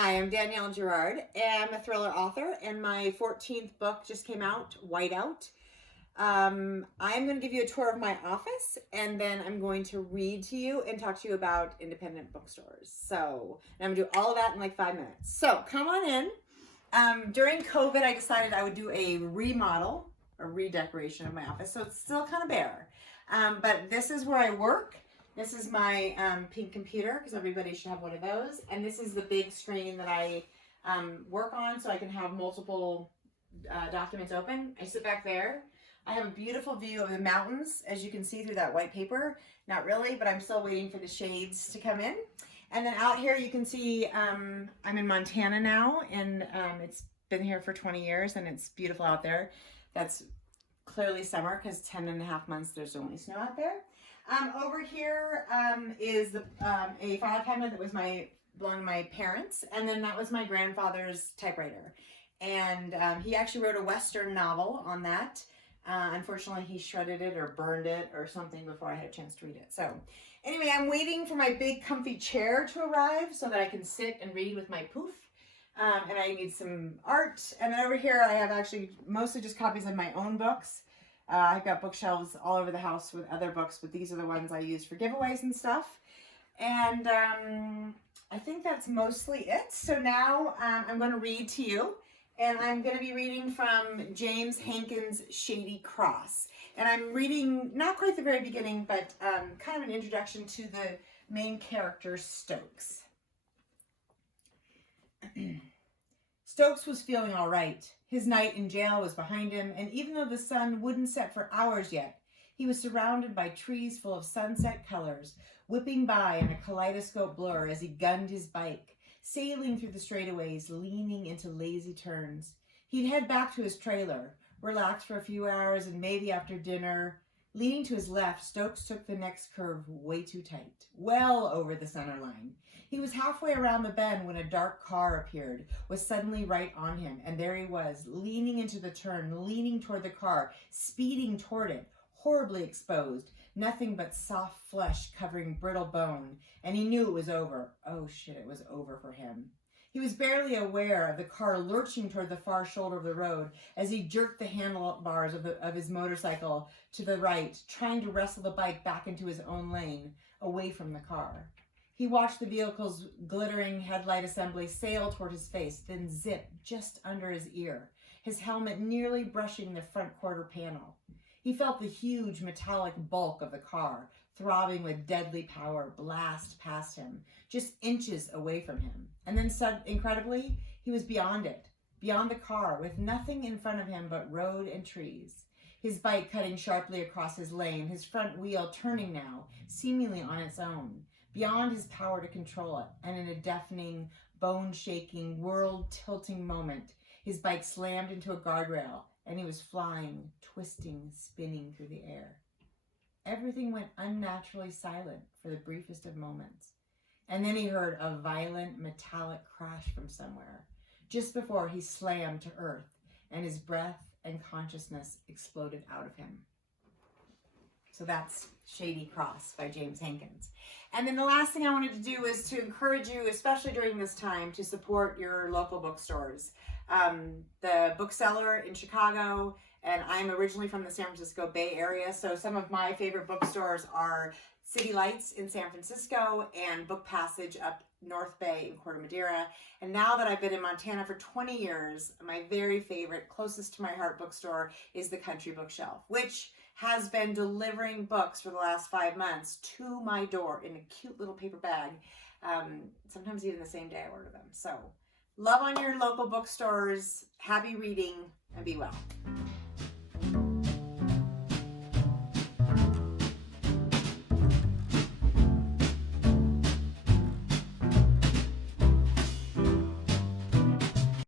Hi, I'm Danielle Girard. I'm a thriller author, and my 14th book just came out, Whiteout. I'm going to give you a tour of my office, and then I'm going to read to you and talk to you about independent bookstores. So, and I'm going to do all of that in like 5 minutes. So, come on in. During COVID, I decided I would do a remodel, a redecoration of my office. So, it's still kind of bare. But this is where I work. This is my pink computer, because everybody should have one of those. And this is the big screen that I work on, so I can have multiple documents open. I sit back there. I have a beautiful view of the mountains, as you can see through that white paper. Not really, but I'm still waiting for the shades to come in. And then out here you can see I'm in Montana now, and it's been here for 20 years, and it's beautiful out there. That's clearly summer, because 10 and a half months there's only snow out there. Over here is a file cabinet that was belonged to my parents, and then that was my grandfather's typewriter. And he actually wrote a Western novel on that. Unfortunately, he shredded it or burned it or something before I had a chance to read it. So anyway, I'm waiting for my big comfy chair to arrive so that I can sit and read with my poof. And I need some art. And then over here I have actually mostly just copies of my own books. I've got bookshelves all over the house with other books, but these are the ones I use for giveaways and stuff. And I think that's mostly it. So now I'm going to read to you. And I'm going to be reading from James Hankin's Shady Cross. And I'm reading, not quite the very beginning, but kind of an introduction to the main character, Stokes. Stokes was feeling all right. His night in jail was behind him, and even though the sun wouldn't set for hours yet, he was surrounded by trees full of sunset colors, whipping by in a kaleidoscope blur as he gunned his bike, sailing through the straightaways, leaning into lazy turns. He'd head back to his trailer, relax for a few hours, and maybe after dinner. Leaning to his left, Stokes took the next curve way too tight, well over the center line. He was halfway around the bend when a dark car appeared, was suddenly right on him, and there he was, leaning into the turn, leaning toward the car, speeding toward it, horribly exposed, nothing but soft flesh covering brittle bone, and he knew it was over. Oh shit, it was over for him. He was barely aware of the car lurching toward the far shoulder of the road as he jerked the handlebars of his motorcycle to the right, trying to wrestle the bike back into his own lane, away from the car. He watched the vehicle's glittering headlight assembly sail toward his face, then zip just under his ear, his helmet nearly brushing the front quarter panel. He felt the huge metallic bulk of the car, throbbing with deadly power, blast past him, just inches away from him. And then, incredibly, he was beyond it, beyond the car, with nothing in front of him but road and trees. His bike cutting sharply across his lane, his front wheel turning now, seemingly on its own, beyond his power to control it. And in a deafening, bone-shaking, world-tilting moment, his bike slammed into a guardrail, and he was flying, twisting, spinning through the air. Everything went unnaturally silent for the briefest of moments. And then he heard a violent metallic crash from somewhere, just before he slammed to earth, and his breath and consciousness exploded out of him. So that's Shady Cross by James Hankins. And then the last thing I wanted to do is to encourage you, especially during this time, to support your local bookstores. The bookseller in Chicago, and I'm originally from the San Francisco Bay Area, so some of my favorite bookstores are City Lights in San Francisco and Book Passage up North Bay in Corte Madera. And now that I've been in Montana for 20 years, my very favorite, closest to my heart bookstore is the Country Bookshelf, which has been delivering books for the last 5 months to my door in a cute little paper bag, sometimes even the same day I order them. So love on your local bookstores, happy reading, and be well.